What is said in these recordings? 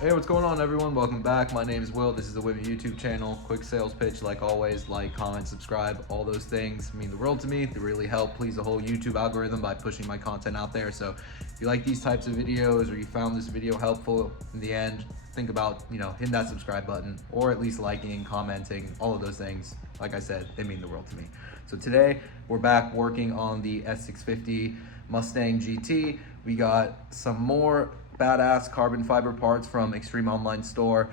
Hey, what's going on, everyone? Welcome back. My name is Will. This is the Women YouTube channel. Quick sales pitch, like always. Like, comment, subscribe. All those things mean the world to me. They really help please the whole YouTube algorithm by pushing my content out there. So if you like these types of videos or you found this video helpful in the end, think about, hitting that subscribe button or at least liking, commenting, all of those things. Like I said, they mean the world to me. So today we're back working on the S650 Mustang GT. We got some more badass carbon fiber parts from Extreme Online Store.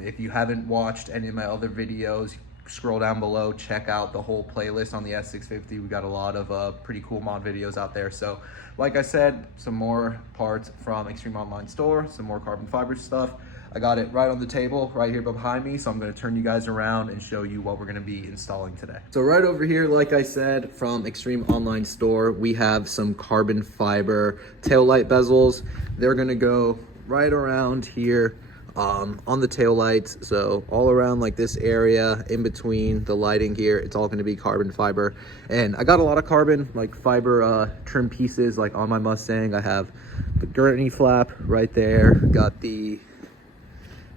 If you haven't watched any of my other videos, scroll down below, check out the whole playlist on the S650. We got a lot of pretty cool mod videos out there. So like I said, some more parts from Extreme Online Store, some more carbon fiber stuff. I got it right on the table right here behind me, so I'm going to turn you guys around and show you what we're going to be installing today. So right over here, like I said, from Extreme Online Store, we have some carbon fiber taillight bezels. They're going to go right around here on the taillights, so all around like this area in between the lighting here, it's all going to be carbon fiber. And I got a lot of carbon like fiber trim pieces like on my Mustang. I have the gurney flap right there, got the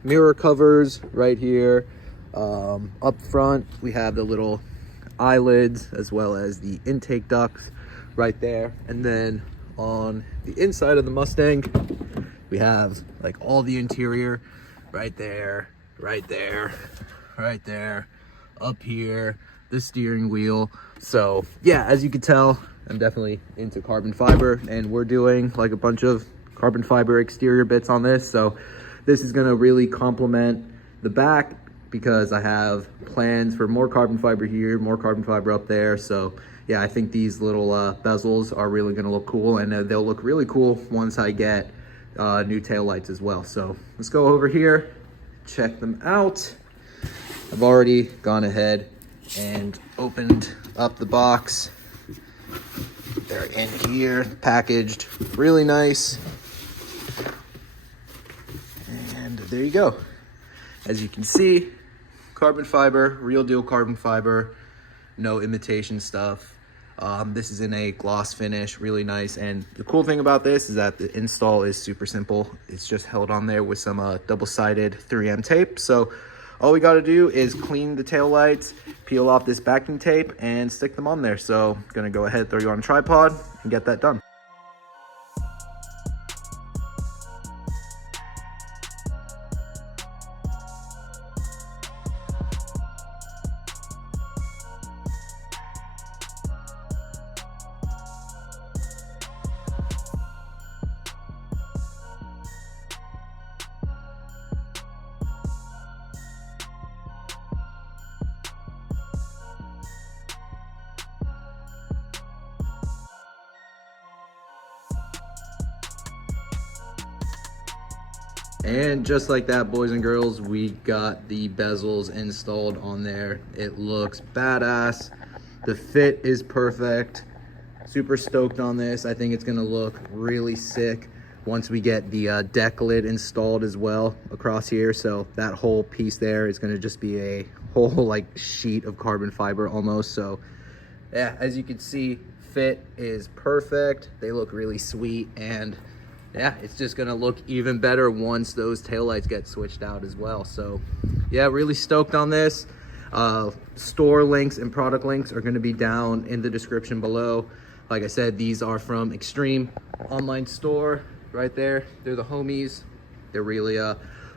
mirror covers right here. Up front we have the little eyelids as well as the intake ducts right there. And then on the inside of the Mustang we have like all the interior right there, right there, right there, up here, the steering wheel. So yeah, as you can tell, I'm definitely into carbon fiber, and we're doing like a bunch of carbon fiber exterior bits on this. So this is going to really complement the back because I have plans for more carbon fiber here, more carbon fiber up there. So yeah, I think these little bezels are really going to look cool, and they'll look really cool once I get new taillights as well. So let's go over here, check them out. I've already gone ahead and opened up the box. They're in here, packaged really nice. And there you go. As you can see, carbon fiber, real deal carbon fiber, no imitation stuff. This is in a gloss finish, really nice. And the cool thing about this is that the install is super simple. It's just held on there with some double-sided 3M tape. So all we got to do is clean the taillights, peel off this backing tape, and stick them on there. So I'm gonna go ahead, throw you on a tripod, and get that done. And just like that, boys and girls, we got the bezels installed on there. It looks badass. The fit is perfect. Super stoked on this. I think it's gonna look really sick once we get the deck lid installed as well across here. So that whole piece there is gonna just be a whole like sheet of carbon fiber almost. So yeah, as you can see, fit is perfect. They look really sweet, and yeah, it's just gonna look even better once those taillights get switched out as well. So yeah, really stoked on this. Store links and product links are gonna be down in the description below. Like I said, these are from Extreme Online Store right there. They're the homies. They're really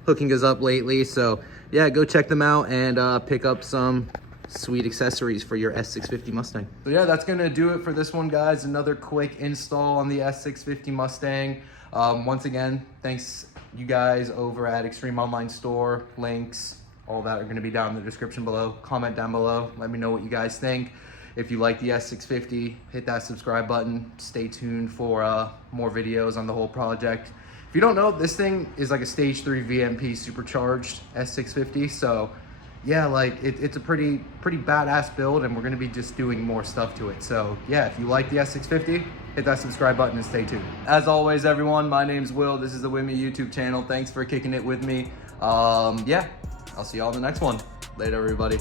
hooking us up lately. So yeah, go check them out and pick up some sweet accessories for your S650 Mustang. So yeah, that's gonna do it for this one, guys. Another quick install on the S650 Mustang. Once again, thanks you guys over at Extreme Online Store. Links, all that are going to be down in the description below. Comment down below. Let me know what you guys think. If you like the S650, hit that subscribe button. Stay tuned for more videos on the whole project. If you don't know, this thing is like a stage 3 VMP supercharged S650. So yeah, like it's a pretty badass build, and we're going to be just doing more stuff to it. So yeah, if you like the S650, hit that subscribe button and stay tuned. As always, everyone, my name's Will. This is the Women YouTube channel. Thanks for kicking it with me. Yeah, I'll see y'all in the next one. Later, everybody.